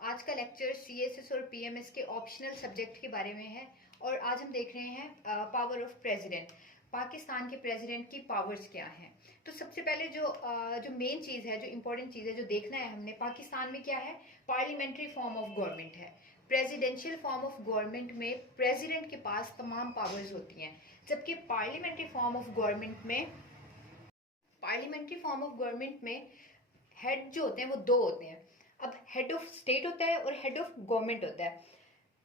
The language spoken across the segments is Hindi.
आज का लेक्चर सीएसएस और पीएमएस के ऑप्शनल सब्जेक्ट के बारे में है और आज हम देख रहे हैं पावर ऑफ प्रेसिडेंट। पाकिस्तान के प्रेसिडेंट की पावर्स क्या हैं। तो सबसे पहले जो मेन चीज़ है, जो इम्पोर्टेंट चीज़ है, जो देखना है हमने, पाकिस्तान में क्या है, पार्लियामेंट्री फॉर्म ऑफ गवर्नमेंट है। प्रेसिडेंशियल फॉर्म ऑफ गवर्नमेंट में प्रेसिडेंट के पास तमाम पावर्स होती हैं, जबकि पार्लियामेंट्री फॉर्म ऑफ गवर्नमेंट में हेड जो होते हैं वो दो होते हैं। अब हेड ऑफ स्टेट होता है और हेड ऑफ गवर्नमेंट होता है।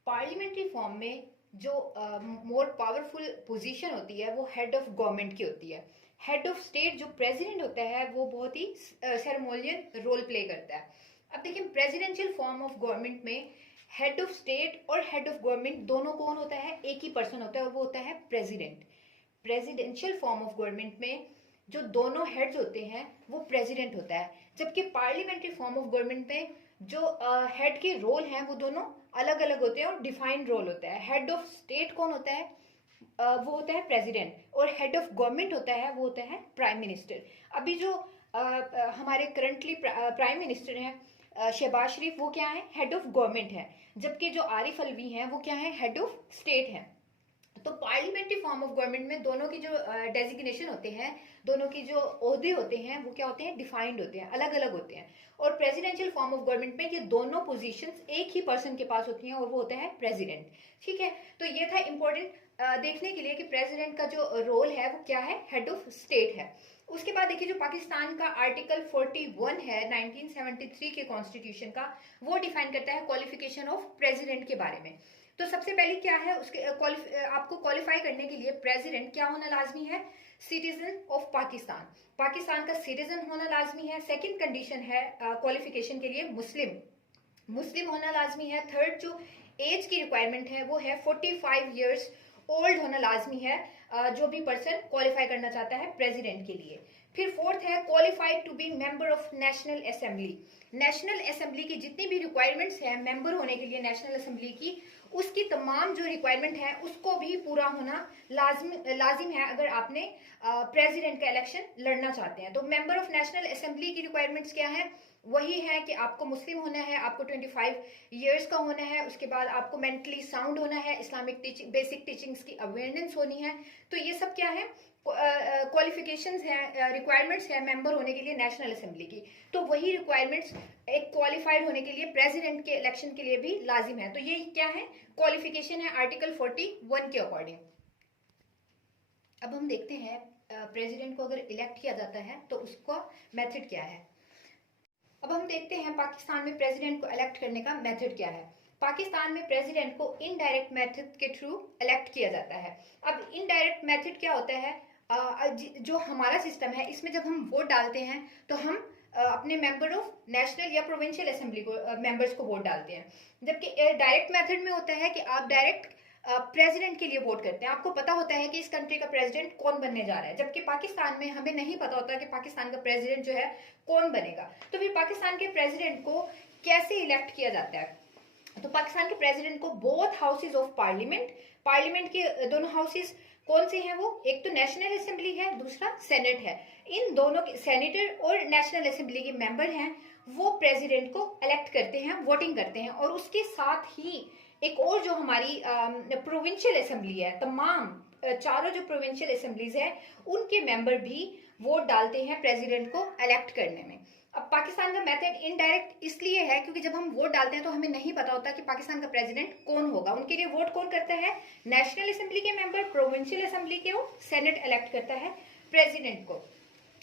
पार्लियामेंट्री फॉर्म में जो मोर पावरफुल पोजीशन होती है वो हेड ऑफ गवर्नमेंट की होती है। हेड ऑफ स्टेट जो प्रेसिडेंट होता है वो बहुत ही सेरेमोनियल रोल प्ले करता है। अब देखिए, प्रेसिडेंशियल फॉर्म ऑफ गवर्नमेंट में हेड ऑफ स्टेट और हेड ऑफ गवर्नमेंट दोनों कौन होता है, एक ही पर्सन होता है और वो होता है president. Presidential form of government में जो दोनों हेड्स होते हैं वो प्रेसिडेंट होता है, जबकि पार्लियामेंट्री फॉर्म ऑफ गवर्नमेंट में जो हेड के रोल हैं वो दोनों अलग अलग होते हैं और डिफाइंड रोल होता है। हेड ऑफ स्टेट कौन होता है, वो होता है प्रेसिडेंट, और हेड ऑफ गवर्नमेंट होता है वो होता है प्राइम मिनिस्टर। अभी जो हमारे करंटली प्राइम मिनिस्टर हैं शहबाज शरीफ, वो क्या है, हेड ऑफ गवर्नमेंट है, जबकि जो आरिफ अलवी हैं वो क्या है, हेड ऑफ स्टेट हैं। तो पार्लियामेंट्री फॉर्म ऑफ गवर्नमेंट में दोनों की जो डेजिग्नेशन होते हैं, दोनों की जो ओहदे होते हैं वो क्या होते हैं, डिफाइंड होते हैं, अलग अलग होते हैं। और प्रेसिडेंशियल फॉर्म ऑफ गवर्नमेंट में ये दोनों पोजीशंस एक ही पर्सन के पास होती हैं और वो होता है प्रेसिडेंट। ठीक है, तो ये था इंपॉर्टेंट देखने के लिए कि प्रेसिडेंट का जो रोल है वो क्या है, हेड ऑफ स्टेट है। उसके बाद देखिए, जो पाकिस्तान का आर्टिकल 41 है 1973 के कॉन्स्टिट्यूशन का, वो डिफाइन करता है क्वालिफिकेशन ऑफ प्रेसिडेंट के बारे में। तो सबसे पहले क्या है, उसके आपको क्वालिफाई करने के लिए प्रेसिडेंट क्या होना लाजमी है, सिटीजन ऑफ पाकिस्तान, पाकिस्तान का सिटीजन होना लाजमी है। सेकंड कंडीशन है क्वालिफिकेशन के लिए मुस्लिम होना लाजमी है। थर्ड जो एज की रिक्वायरमेंट है वो है 45 ईयर्स ओल्ड होना लाजमी है, जो भी पर्सन क्वालिफाई करना चाहता है प्रेसिडेंट के लिए। फिर फोर्थ है qualified to be member of national assembly. National assembly की जितनी भी रिक्वायरमेंट्स हैं मेंबर होने के लिए नेशनल असेंबली की, उसकी तमाम जो रिक्वायरमेंट है उसको भी पूरा होना लाजिम है अगर आपने प्रेसिडेंट का इलेक्शन लड़ना चाहते हैं। तो मेंबर ऑफ नेशनल असेंबली की रिक्वायरमेंट्स क्या है, वही है कि आपको मुस्लिम होना है, आपको 25 ईयर्स का होना है, उसके बाद आपको मेंटली साउंड होना है, इस्लामिक बेसिक टीचिंग्स की अवेयरनेस होनी है। तो ये सब क्या है, क्वालिफिकेशंस हैं, रिक्वायरमेंट्स हैं मेंबर होने के लिए नेशनल असेंबली की। तो वही रिक्वायरमेंट्स एक क्वालिफाइड होने के लिए प्रेसिडेंट के इलेक्शन के लिए भी लाजिम है। तो ये क्या है, क्वालिफिकेशन है आर्टिकल 41 के अकॉर्डिंग। अब हम देखते हैं प्रेसिडेंट को अगर इलेक्ट किया जाता है तो उसका मेथड क्या है। अब हम देखते हैं पाकिस्तान में प्रेसिडेंट को इलेक्ट करने का मेथड क्या है। पाकिस्तान में प्रेसिडेंट को इनडायरेक्ट मेथड के थ्रू इलेक्ट किया जाता है। अब इनडायरेक्ट मेथड क्या होता है, जो हमारा सिस्टम है इसमें जब हम वोट डालते हैं तो हम अपने मेंबर ऑफ नेशनल या प्रोविंशियल असेंबली को मेंबर्स को वोट डालते हैं, जबकि डायरेक्ट मेथड में होता है कि आप डायरेक्ट प्रेसिडेंट के लिए वोट करते हैं। आपको पता होता है कि इस कंट्री का प्रेसिडेंट कौन बनने जा रहा है, जबकि पाकिस्तान में हमें नहीं पता होता कि पाकिस्तान का प्रेसिडेंट जो है कौन बनेगा। तो फिर पाकिस्तान के प्रेसिडेंट को कैसे इलेक्ट किया जाता है, तो पाकिस्तान के प्रेसिडेंट को बोथ हाउसेज ऑफ पार्लियामेंट के दोनों हाउसेज कौन से हैं, वो एक तो नेशनल असेंबली है, दूसरा सेनेट है। इन दोनों के सेनेटर और नेशनल असेंबली के मेंबर हैं, वो प्रेसिडेंट को इलेक्ट करते हैं, वोटिंग करते हैं। और उसके साथ ही एक और जो हमारी प्रोविंशियल असेंबली है, तमाम चारों जो प्रोविंशियल असेंबलीज है उनके मेंबर भी वोट डालते हैं प्रेसिडेंट को इलेक्ट करने में। अब पाकिस्तान का मेथड इनडायरेक्ट इसलिए है क्योंकि जब हम वोट डालते हैं तो हमें नहीं पता होता कि पाकिस्तान का प्रेसिडेंट कौन होगा। उनके लिए वोट कौन करता है, नेशनल असेंबली के मेंबर, प्रोविंशियल असेंबली के, और सेनेट इलेक्ट करता है प्रेसिडेंट को।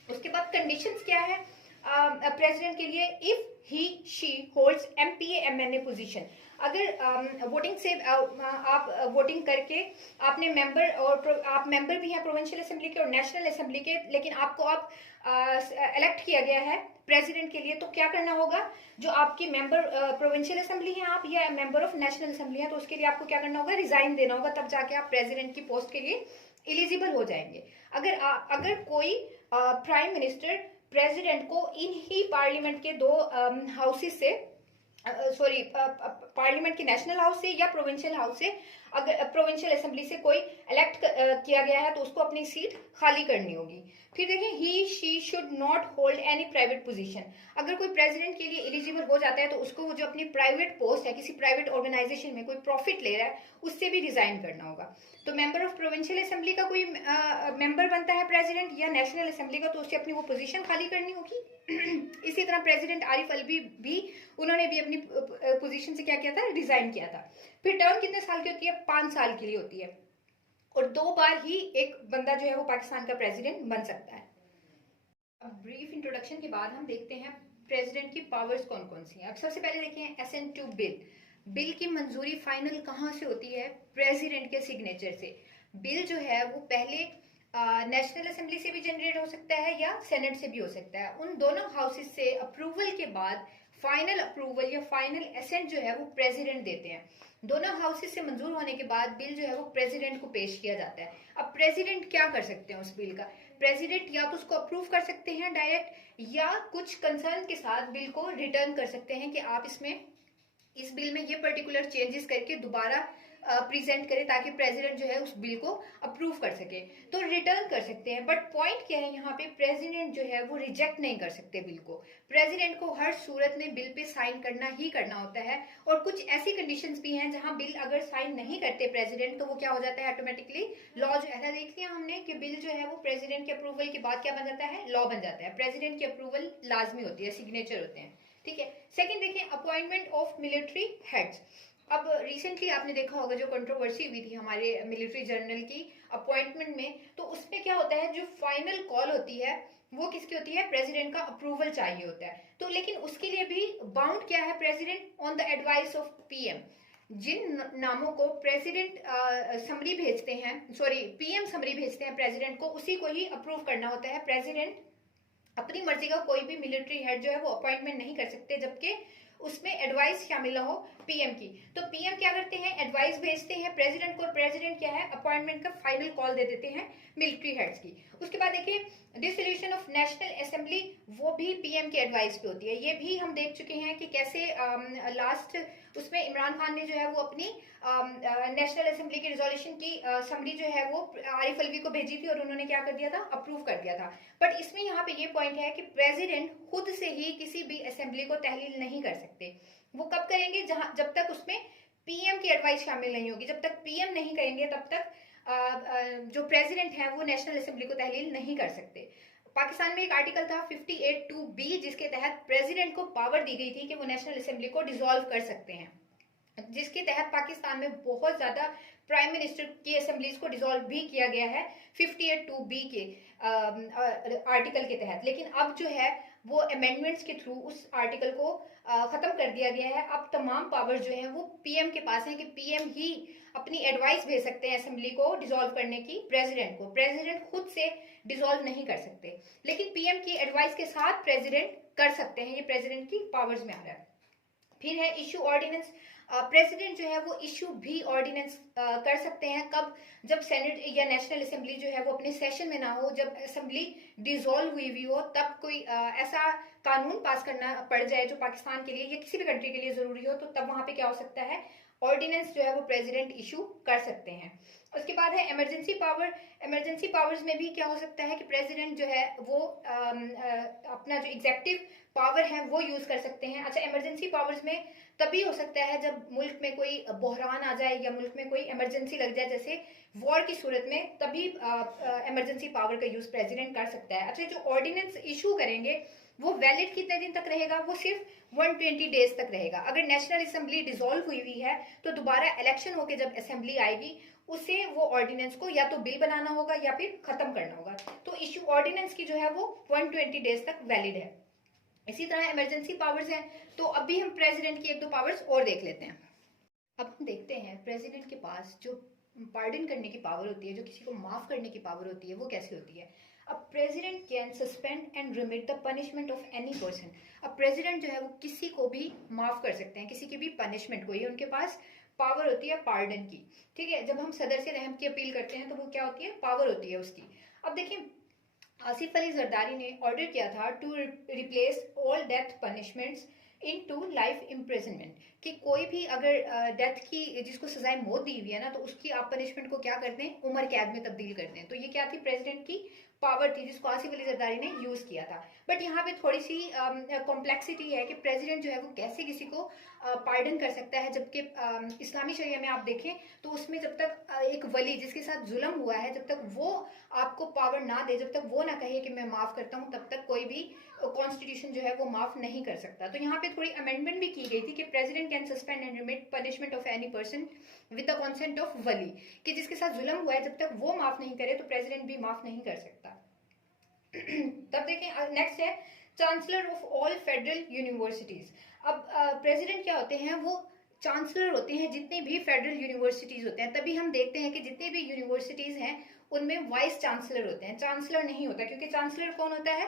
उसके बाद कंडीशंस क्या है प्रेसिडेंट के लिए, if he she holds MPA MNA position. अगर वोटिंग से आप वोटिंग करके आपने मेंबर, और आप मेंबर भी हैं प्रोविंशियल असेंबली के और नेशनल असेंबली के, लेकिन आपको आप इलेक्ट किया गया है प्रेसिडेंट के लिए, तो क्या करना होगा, जो आपकी मेंबर प्रोविंशियल असेंबली हैं आप या मेंबर ऑफ नेशनल असेंबली हैं, तो उसके लिए आपको क्या करना होगा, रिजाइन देना होगा, तब जाके आप प्रेसिडेंट की पोस्ट के लिए एलिजिबल हो जाएंगे। अगर कोई प्राइम मिनिस्टर प्रेसिडेंट को इन ही पार्लियामेंट के दो हाउसेस से सॉरी पार्लियामेंट के नेशनल हाउस से या प्रोविंशियल हाउस से, अगर प्रोविंशियल असेंबली से कोई इलेक्ट किया गया है तो उसको अपनी सीट खाली करनी होगी। फिर देखिए, he she should not hold any private position. अगर कोई प्रेसिडेंट के लिए एलिजिबल हो जाता है तो उसको वो जो अपनी प्राइवेट पोस्ट है, किसी प्राइवेट ऑर्गेनाइजेशन में कोई प्रॉफिट ले रहा है, उससे भी रिजाइन करना होगा। तो मेंबर ऑफ प्रोविंशियल असेंबली का कोई मेंबर बनता है प्रेसिडेंट या नेशनल असेंबली का, तो उससे अपनी वो पोजीशन खाली करनी होगी। इसी तरह प्रेसिडेंट आरिफ अलवी भी, उन्होंने भी अपनी पोजीशन से क्या किया था, रिजाइन किया था। फिर टर्म कितने साल की होती है, 5 साल के लिए होती है, और 2 बार ही एक बंदा जो है वो पाकिस्तान का प्रेसिडेंट बन सकता है। अब ब्रीफ इंट्रोडक्शन के बाद हम देखते हैं प्रेसिडेंट की पावर्स कौन कौन सी हैं। अब सबसे पहले देखें असेंट टू बिल। बिल की मंजूरी फाइनल कहाँ से होती है, प्रेसिडेंट के सिग्नेचर से। बिल जो है वो पहले नेशनल असेंबली से भी जनरेट हो सकता है या सेनेट से भी हो सकता है। उन दोनों हाउसेस से अप्रूवल के बाद फाइनल अप्रूवल या फाइनल असेंट जो है वो प्रेसिडेंट देते हैं। दोनों हाउसेस से मंजूर होने के बाद बिल जो है वो प्रेसिडेंट को पेश किया जाता है। अब प्रेसिडेंट क्या कर सकते हैं उस बिल का, प्रेसिडेंट या तो उसको अप्रूव कर सकते हैं डायरेक्ट, या कुछ कंसर्न के साथ बिल को रिटर्न कर सकते हैं कि आप इसमें, इस बिल में ये पर्टिकुलर चेंजेस करके दोबारा प्रेजेंट करें ताकि प्रेसिडेंट जो है उस बिल को अप्रूव कर सके, तो रिटर्न कर सकते हैं। बट पॉइंट क्या है यहाँ पे, प्रेसिडेंट जो है वो रिजेक्ट नहीं कर सकते बिल को। प्रेसिडेंट को हर सूरत में बिल पे साइन करना ही करना होता है, और कुछ ऐसी कंडीशंस भी हैं जहां बिल अगर साइन नहीं करते प्रेसिडेंट तो वो क्या हो जाता है, ऑटोमेटिकली लॉ जो है, देख लिया हमने कि बिल जो है वो प्रेसिडेंट के अप्रूवल के बाद क्या बन जाता है, लॉ बन जाता है। प्रेसिडेंट की अप्रूवल लाजमी होती है, सिग्नेचर होते हैं, ठीक है। सेकंड देखिए, अपॉइंटमेंट ऑफ मिलिट्री हेड्स। अब रिसेंटली आपने देखा होगा जो कंट्रोवर्सी हुई थी हमारे मिलिट्री जनरल की अपॉइंटमेंट में, तो उसमें क्या होता है, जो फाइनल कॉल होती है वो किसकी होती है, प्रेसिडेंट का अप्रूवल चाहिए होता है। तो लेकिन उसके लिए भी बाउंड क्या है, president on the advice of PM. जिन नामों को प्रेसिडेंट समरी भेजते हैं, सॉरी पीएम समरी भेजते हैं प्रेसिडेंट को, उसी को ही अप्रूव करना होता है। प्रेसिडेंट अपनी मर्जी का कोई भी मिलिट्री हेड जो है वो अपॉइंटमेंट नहीं कर सकते जबकि उसमें एडवाइस शामिल ना हो पीएम की। तो पीएम क्या करते हैं, एडवाइस भेजते हैं प्रेसिडेंट को, प्रेसिडेंट क्या है, अपॉइंटमेंट का फाइनल कॉल दे देते हैं मिलिट्री हेड्स की। उसके बाद देखिए, डिसोल्यूशन ऑफ नेशनल असेंबली, वो भी पीएम की एडवाइस पे होती है। ये भी हम देख चुके हैं कि कैसे लास्ट उसमें इमरान खान ने जो है वो अपनी नेशनल असेंबली की रिजोल्यूशन की समरी जो है वो आरिफ अलवी को भेजी थी और उन्होंने क्या कर दिया था, अप्रूव कर दिया था। बट इसमें यहाँ पे ये पॉइंट है कि प्रेसिडेंट खुद से ही किसी भी असेंबली को तहलील नहीं कर सकते। वो कब करेंगे, जहां जब तक उसमें पीएम की एडवाइस शामिल नहीं होगी, जब तक पीएम नहीं करेंगे तब तक जो प्रेसिडेंट है वो नेशनल असेंबली को तहलील नहीं कर सकते। पाकिस्तान में एक आर्टिकल था 58(2)B जिसके तहत प्रेसिडेंट को पावर दी गई थी कि वो नेशनल असेंबली को डिसॉल्व कर सकते हैं, जिसके तहत पाकिस्तान में बहुत ज्यादा प्राइम मिनिस्टर की असेंबलीज को डिसॉल्व भी किया गया है 58(2)B के आर्टिकल के तहत। लेकिन अब जो है वो अमेंडमेंट्स के थ्रू उस आर्टिकल को खत्म कर दिया गया है। अब तमाम पावर जो है वो पीएम के पास है कि पीएम ही अपनी एडवाइस भेज सकते हैं असेंबली को डिसॉल्व करने की प्रेसिडेंट को। प्रेसिडेंट खुद से डिसॉल्व नहीं कर सकते, लेकिन पीएम की एडवाइस के साथ प्रेसिडेंट कर सकते हैं। ये प्रेसिडेंट की पावर्स में आ रहा है। फिर है इशू ऑर्डिनेंस। प्रेसिडेंट जो है वो इशू भी ऑर्डिनेंस कर सकते हैं, कब, जब सेनेट या नेशनल असेंबली जो है वो अपने सेशन में ना हो, जब असेंबली डिसॉल्व हुई हो, तब कोई ऐसा कानून पास करना पड़ जाए जो पाकिस्तान के लिए या किसी भी कंट्री के लिए जरूरी हो, तो तब वहां पे क्या हो सकता है, ऑर्डिनेंस जो है वो प्रेसिडेंट इशू कर सकते हैं। उसके बाद है इमरजेंसी पावर। इमरजेंसी पावर्स में भी क्या हो सकता है कि प्रेसिडेंट जो है वो अपना जो एग्जेक्टिव पावर है वो यूज कर सकते हैं। अच्छा, इमरजेंसी पावर्स में तभी हो सकता है जब मुल्क में कोई बहरान आ जाए या मुल्क में कोई इमरजेंसी लग जाए, जैसे वॉर की सूरत में, तभी इमरजेंसी पावर का यूज प्रेसिडेंट कर सकता है। अच्छा, जो ऑर्डिनेंस इशू करेंगे वो वैलिड कितने दिन तक रहेगा, वो सिर्फ 120 डेज तक रहेगा। अगर नेशनल असेंबली डिसॉल्व हुई है तो दोबारा इलेक्शन होकर जब असेंबली आएगी उसे वो ऑर्डिनेंस को या तो बिल बनाना होगा या फिर खत्म करना होगा। तो इशू ऑर्डिनेंस की जो है वो 120 डेज तक वैलिड है। इसी तरह इमरजेंसी पावर्स हैं, तो अभी हम प्रेसिडेंट की 1-2 पावर्स और देख लेते हैं। अब हम देखते हैं प्रेसिडेंट के पास जो पार्डन करने की पावर होती है, जो किसी को माफ करने की पावर होती है, वो कैसे होती है। अब president can suspend and remit the punishment of any person. अब प्रेसिडेंट जो है वो किसी को भी माफ कर सकते हैं, किसी की भी पनिशमेंट को, ये उनके पास पावर होती है पार्डन की, ठीक है। जब हम सदर से रहम की अपील करते हैं तो वो क्या होती है, पावर होती है उसकी। अब देखिए, आसिफ अली जरदारी ने ऑर्डर किया था to replace all death punishments into life imprisonment, कि कोई भी अगर डेथ की, जिसको सजाए मौत दी हुई है ना, तो उसकी आप पनिशमेंट को क्या करते हैं, उम्र कैद में तब्दील करते हैं। तो ये क्या थी, प्रेसिडेंट की पावर थी, जिसको आसिफ अली जरदारी ने यूज किया था। बट यहाँ पे थोड़ी सी कॉम्प्लेक्सिटी है कि प्रेसिडेंट जो है वो कैसे किसी को पार्डन कर सकता है, जबकि इस्लामी शरिया में आप देखें तो उसमें जब तक एक वली जिसके साथ जुल्म हुआ है, जब तक वो आपको पावर ना दे, जब तक वो ना कहे कि मैं माफ करता हूँ, तब तक कोई भी कॉन्स्टिट्यूशन जो है वो माफ नहीं कर सकता। तो यहाँ पे थोड़ी अमेंडमेंट भी की गई थी कि president can suspend and remit punishment of any person with the consent of वली, कि जिसके साथ जुल्म हुआ है जब तक वो माफ नहीं करे तो प्रेसिडेंट भी माफ नहीं कर सकता। तब देखें नेक्स्ट है chancellor of all federal universities. अब प्रेसिडेंट क्या होते हैं, वो चांसलर होते हैं जितने भी फेडरल यूनिवर्सिटीज होते हैं। तभी हम देखते हैं कि जितने भी यूनिवर्सिटीज हैं उनमें वाइस चांसलर होते हैं, चांसलर नहीं होता, क्योंकि चांसलर कौन होता है,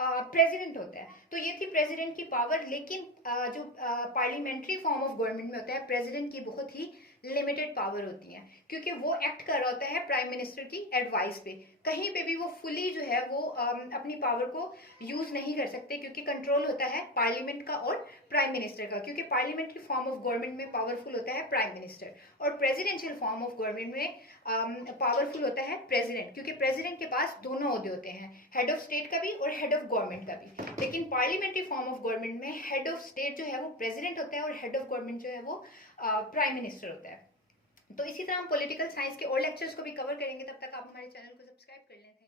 प्रेसिडेंट होता है। तो ये थी प्रेसिडेंट की पावर। लेकिन जो पार्लियामेंट्री फॉर्म ऑफ गवर्नमेंट में होता है, प्रेसिडेंट की बहुत ही लिमिटेड पावर होती है, क्योंकि वो एक्ट कर रहा होता है प्राइम मिनिस्टर की एडवाइस पे। कहीं पे भी वो फुली जो है वो अपनी पावर को यूज नहीं कर सकते, क्योंकि कंट्रोल होता है पार्लियामेंट का और प्राइम मिनिस्टर का, क्योंकि पार्लियामेंट्री फॉर्म ऑफ गवर्नमेंट में पावरफुल होता है प्राइम मिनिस्टर, और प्रेसिडेंशियल फॉर्म ऑफ गवर्नमेंट में पावरफुल होता है प्रेसिडेंट, क्योंकि प्रेसिडेंट के पास दोनों ओहदे होते हैं, हेड ऑफ स्टेट का भी और हेड ऑफ गवर्नमेंट का भी। लेकिन पार्लियामेंट्री फॉर्म ऑफ गवर्नमेंट में हेड ऑफ स्टेट जो है वो प्रेसिडेंट होता है और हेड ऑफ गवर्नमेंट जो है वो प्राइम मिनिस्टर होता है। तो इसी तरह हम पॉलिटिकल साइंस के और लेक्चर्स को भी कवर करेंगे। तब तक आप हमारे चैनल को सब्सक्राइब कर लें।